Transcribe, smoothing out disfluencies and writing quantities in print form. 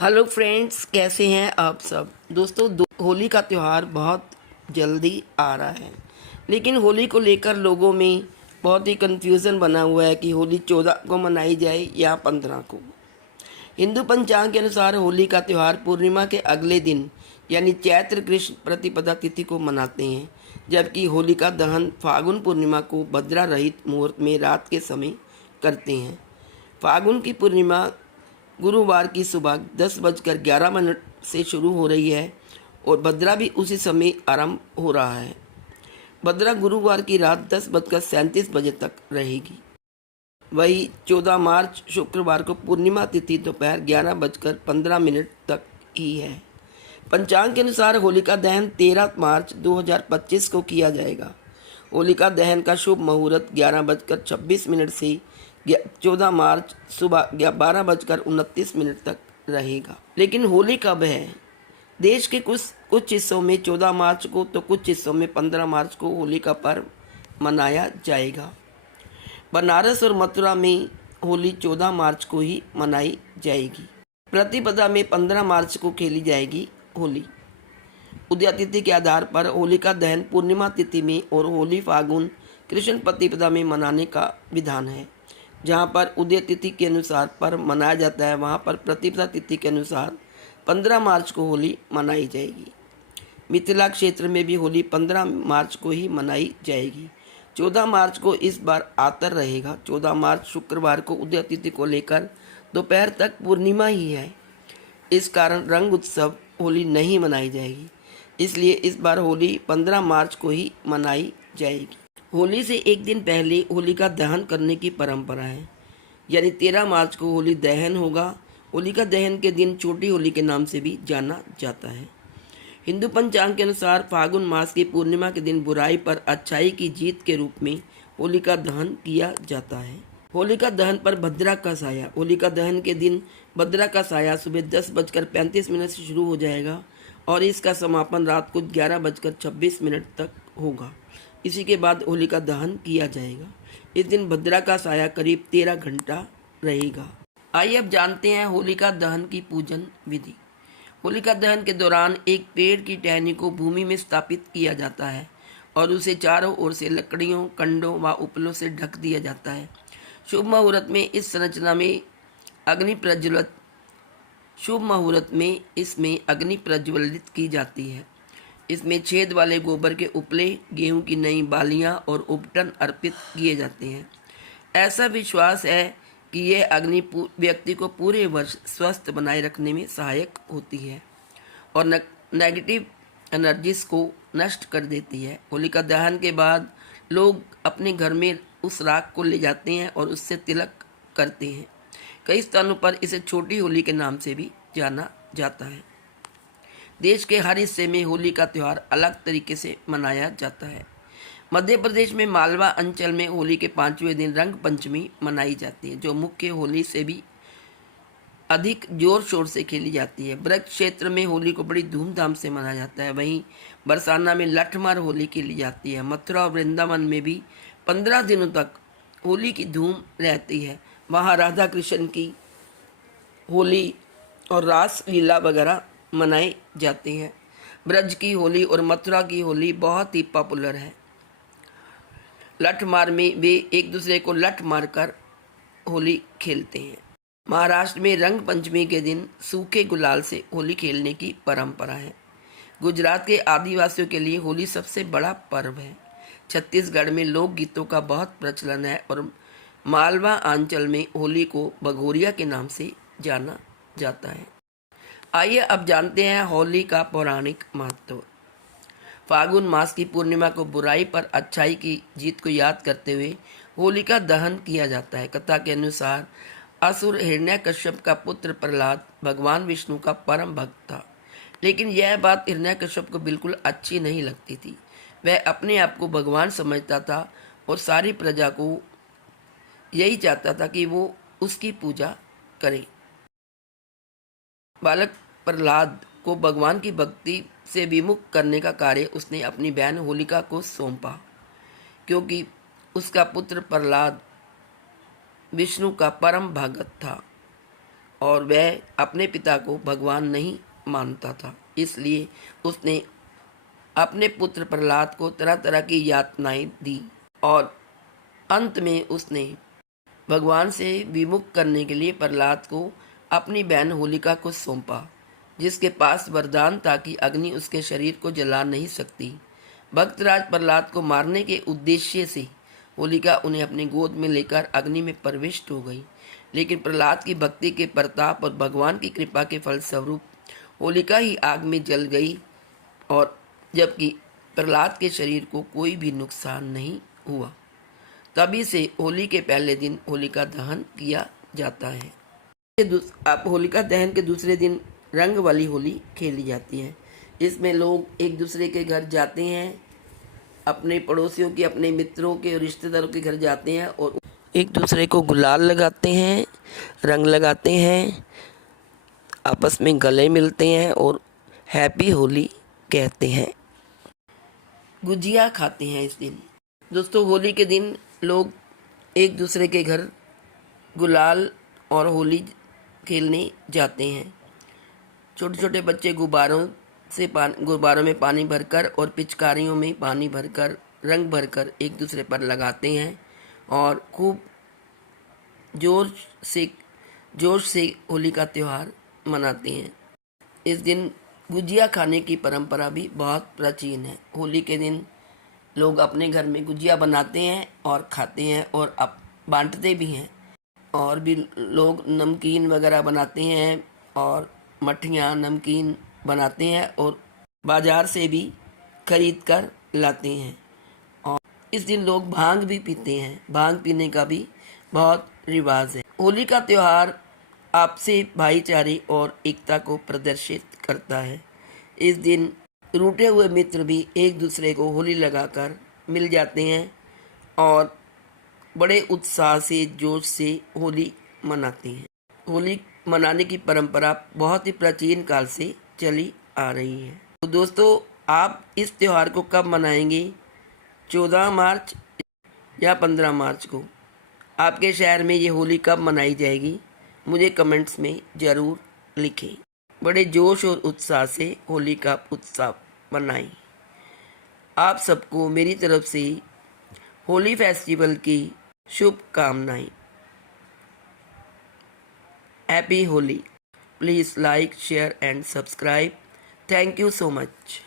Hello friends, कैसे हैं आप सब। दोस्तों, होली का त्यौहार बहुत जल्दी आ रहा है, लेकिन होली को लेकर लोगों में बहुत ही कन्फ्यूज़न बना हुआ है कि होली 14 को मनाई जाए या 15 को। हिंदू पंचांग के अनुसार होली का त्यौहार पूर्णिमा के अगले दिन यानी चैत्र कृष्ण प्रतिपदा तिथि को मनाते हैं, जबकि होली का दहन फागुन पूर्णिमा को भद्रा रहित मुहूर्त में रात के समय करते हैं। फागुन की पूर्णिमा गुरुवार की सुबह 10:11 से शुरू हो रही है और भद्रा भी उसी समय आरंभ हो रहा है। भद्रा गुरुवार की रात 10:37 तक रहेगी। वही 14 मार्च शुक्रवार को पूर्णिमा तिथि दोपहर 11:15 तक ही है। पंचांग के अनुसार होलिका दहन 13 मार्च 2025 को किया जाएगा। होलिका दहन का शुभ मुहूर्त 11:26 से 14 मार्च सुबह 12:29 तक रहेगा। लेकिन होली कब है? देश के कुछ हिस्सों में 14 मार्च को तो कुछ हिस्सों में 15 मार्च को होली का पर्व मनाया जाएगा। बनारस और मथुरा में होली 14 मार्च को ही मनाई जाएगी। प्रतिपदा में 15 मार्च को खेली जाएगी होली। उदया तिथि के आधार पर होलिका दहन पूर्णिमा तिथि में और होली फागुन कृष्ण प्रतिपदा में मनाने का विधान है। जहाँ पर उदय तिथि के अनुसार पर्व मनाया जाता है, वहाँ पर प्रतिपदा तिथि के अनुसार 15 मार्च को होली मनाई जाएगी। मिथिला क्षेत्र में भी होली 15 मार्च को ही मनाई जाएगी। 14 मार्च को इस बार आतर रहेगा। 14 मार्च शुक्रवार को उदय तिथि को लेकर दोपहर तक पूर्णिमा ही है। इस कारण रंग उत्सव होली नहीं मनाई जाएगी, इसलिए इस बार होली 15 मार्च को ही मनाई जाएगी। होली से एक दिन पहले होलिका दहन करने की परंपरा है, यानी 13 मार्च को होली दहन होगा। होलिका दहन के दिन छोटी होली के नाम से भी जाना जाता है। हिंदू पंचांग के अनुसार फागुन मास की पूर्णिमा के दिन बुराई पर अच्छाई की जीत के रूप में होलिका दहन किया जाता है। होलिका दहन पर भद्रा का साया। होलिका दहन के दिन भद्रा का साया सुबह 10:35 से शुरू हो जाएगा और इसका समापन रात को 11:26 तक होगा। इसी के बाद होलिका दहन किया जाएगा। इस दिन भद्रा का साया करीब 13 घंटा रहेगा। आइए अब जानते हैं होलिका दहन की पूजन विधि। होलिका दहन के दौरान एक पेड़ की टहनी को भूमि में स्थापित किया जाता है और उसे चारों ओर से लकड़ियों, कंडों व उपलों से ढक दिया जाता है। शुभ मुहूर्त में इस संरचना में अग्नि प्रज्वलित शुभ मुहूर्त में इसमें अग्नि प्रज्वलित की जाती है। इसमें छेद वाले गोबर के उपले, गेहूं की नई बालियां और उपटन अर्पित किए जाते हैं। ऐसा विश्वास है कि यह अग्नि व्यक्ति को पूरे वर्ष स्वस्थ बनाए रखने में सहायक होती है और नेगेटिव एनर्जीज को नष्ट कर देती है। होलिका दहन के बाद लोग अपने घर में उस राख को ले जाते हैं और उससे तिलक करते हैं। कई स्थानों पर इसे छोटी होली के नाम से भी जाना जाता है। देश के हर हिस्से में होली का त्यौहार अलग तरीके से मनाया जाता है। मध्य प्रदेश में मालवा अंचल में होली के 5वें दिन रंग पंचमी मनाई जाती है, जो मुख्य होली से भी अधिक जोर शोर से खेली जाती है। ब्रज क्षेत्र में होली को बड़ी धूमधाम से मनाया जाता है। वहीं बरसाना में लठमार होली खेली जाती है। मथुरा और वृंदावन में भी 15 दिनों तक होली की धूम रहती है। वहाँ राधा कृष्ण की होली और रास लीला वगैरह मनाए जाते हैं। ब्रज की होली और मथुरा की होली बहुत ही पॉपुलर है। लठ मार में वे एक दूसरे को लठ मारकर होली खेलते हैं। महाराष्ट्र में रंग पंचमी के दिन सूखे गुलाल से होली खेलने की परंपरा है। गुजरात के आदिवासियों के लिए होली सबसे बड़ा पर्व है। छत्तीसगढ़ में लोक गीतों का बहुत प्रचलन है और मालवा अंचल में होली को भगोरिया के नाम से जाना जाता है। आइए अब जानते हैं होली का पौराणिक महत्व। फागुन मास की पूर्णिमा को बुराई पर अच्छाई की जीत को याद करते हुए होली का दहन किया जाता है। कथा के अनुसार असुर हिरण्यकश्यप का पुत्र प्रहलाद भगवान विष्णु का परम भक्त था, लेकिन यह बात हिरण्यकश्यप को बिल्कुल अच्छी नहीं लगती थी। वह अपने आप को भगवान समझता था और सारी प्रजा को यही चाहता था कि वो उसकी पूजा करे। बालक प्रहलाद को भगवान की भक्ति से विमुख करने का कार्य उसने अपनी बहन होलिका को सौंपा, क्योंकि उसका पुत्र प्रहलाद विष्णु का परम भगत था। और वह अपने पिता को भगवान नहीं मानता था, इसलिए उसने अपने पुत्र प्रहलाद को तरह तरह की यातनाएं दी और अंत में उसने भगवान से विमुख करने के लिए प्रहलाद को अपनी बहन होलिका को सौंपा, जिसके पास वरदान था कि अग्नि उसके शरीर को जला नहीं सकती। भक्तराज प्रहलाद को मारने के उद्देश्य से होलिका उन्हें अपनी गोद में लेकर अग्नि में प्रविष्ट हो गई, लेकिन प्रहलाद की भक्ति के प्रताप और भगवान की कृपा के फलस्वरूप होलिका ही आग में जल गई, और जबकि प्रहलाद के शरीर को कोई भी नुकसान नहीं हुआ। तभी से होली के पहले दिन होलिका दहन किया जाता है। अब होलिका दहन के दूसरे दिन रंग वाली होली खेली जाती है। इसमें लोग एक दूसरे के घर जाते हैं, अपने पड़ोसियों के, अपने मित्रों के, रिश्तेदारों के घर जाते हैं और एक दूसरे को गुलाल लगाते हैं, रंग लगाते हैं, आपस में गले मिलते हैं और हैप्पी होली कहते हैं। गुजिया खाते हैं इस दिन। दोस्तों, होली के दिन लोग एक दूसरे के घर गुलाल और होली खेलने जाते हैं। छोटे छोटे बच्चे गुब्बारों में पानी भरकर और पिचकारियों में पानी भरकर, रंग भरकर एक दूसरे पर लगाते हैं और खूब जोश से होली का त्यौहार मनाते हैं। इस दिन गुजिया खाने की परंपरा भी बहुत प्राचीन है। होली के दिन लोग अपने घर में गुजिया बनाते हैं और खाते हैं और अब बांटते भी हैं। और भी लोग नमकीन वगैरह बनाते हैं और मठियाँ नमकीन बनाते हैं और बाज़ार से भी खरीद कर लाते हैं। और इस दिन लोग भांग भी पीते हैं। भांग पीने का भी बहुत रिवाज है। होली का त्यौहार आपसी भाईचारे और एकता को प्रदर्शित करता है। इस दिन रूठे हुए मित्र भी एक दूसरे को होली लगाकर मिल जाते हैं और बड़े उत्साह से, जोश से होली मनाते हैं। होली मनाने की परंपरा बहुत ही प्राचीन काल से चली आ रही है। तो दोस्तों, आप इस त्यौहार को कब मनाएंगे? 14 मार्च या 15 मार्च को? आपके शहर में ये होली कब मनाई जाएगी? मुझे कमेंट्स में ज़रूर लिखें। बड़े जोश और उत्साह से होली का उत्सव मनाएं। आप सबको मेरी तरफ से होली फेस्टिवल की शुभकामनाएं। Happy Holi. Please like, share and subscribe. Thank you so much.